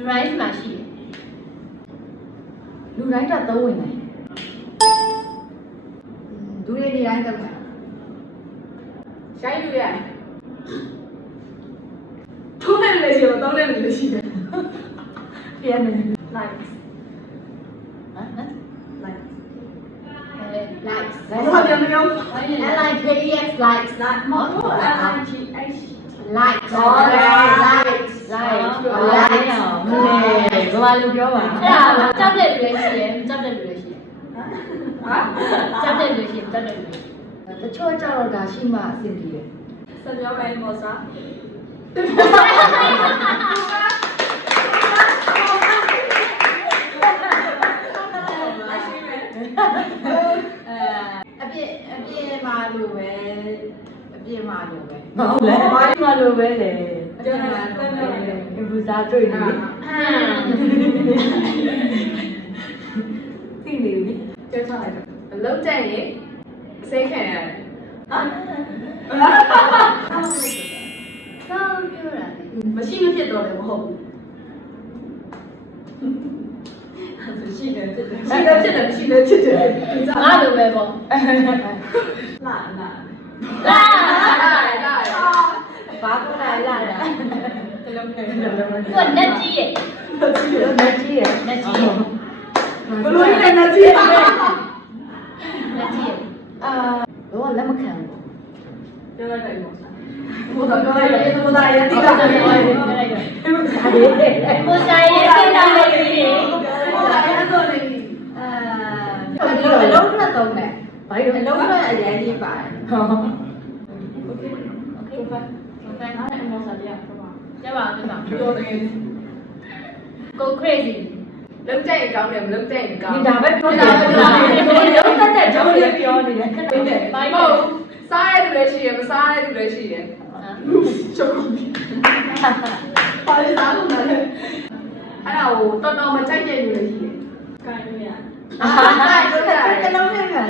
လူတိုင်းမှာရှိတယ်လူတိုင်းတော့သုံးဝင်တယ်လူတွေဒီတိုင်းသုံးတယ်ရှိုင်းလူရထုံးတယ်လေရှိတော့သုံးတယ်လေရှိတယ်ပြန်နေ like ဟမ် like likes ဘာပြောမလို့ like likes likes not more likes likes ဟော likes likes ဘာလို့ပြောပါအဲ့ဒါကြောက်တဲ့လူလည်းရှိတယ်ကြောက်တဲ့လူလည်းရှိတယ်ဟာကြောက်တဲ့လူရှိတယ်ကြောက်တဲ့လူတချို့ကြတော့ဒါရှိမှအဆင်ပြေတယ်ဆက်ပြောမယ်မောစာအပြည့်မာလို့ပဲအပြည့်မာလို့ပဲဟုတ်လဲဘာမှမလို့ပဲလေကျွန်တော်ဘူစားတွေ့နေပြီသိနေပြီကျောင်းထားလိုက်အလုံးတက်ရင်စိတ်ခံရတယ်ဟာကောင်းပြောတာမရှိမဖြစ်တော့လည်းမဟုတ်ဘူးရှိတယ်ဖြစ်တယ်ရှိတယ်ဖြစ်တယ်ငါလိုပဲပေါ့လာဘာကိုလာတာတလုံးနဲ့သူကလက်ကြီးရဲ့ဘလို့လဲလက်ကြီးရဲ့တော့လက်မခံဘူးပြောလိုက်တယ်ပေါ့ဘုရားပြောလိုက်တယ်ဘုရားရဲ့တိတာပြောလိုက်တယ်ဘုရားရဲ့တိတာလေးကြီးဘုရားရဲ့တော့လေးအလုံးနဲ့သုံးတယ်ဘာလို့အလုံးနဲ့အရင်ကြီးပါတယ်โอเคပါငါလည်းမောစာပြကျပါပြောတယ်ကို crazy လုံးကြိုက်ကောင်းတယ်မလုံးကြိုက်ကောင်းဒါပဲပြောတာလုံးတက်ကြောင်းလေးပြောနေတယ်ဟုတ်တယ်ဟုတ်စားရတဲ့လူလည်းရှိရမစားရတဲ့လူလည်းရှိရရှုပ်ပါလေစားလို့လည်းအဲ့ဒါကိုတော်တော်မကြိုက်တဲ့လူလည်းရှိတယ်ကိုင်းလို့ရတလုံးနဲ့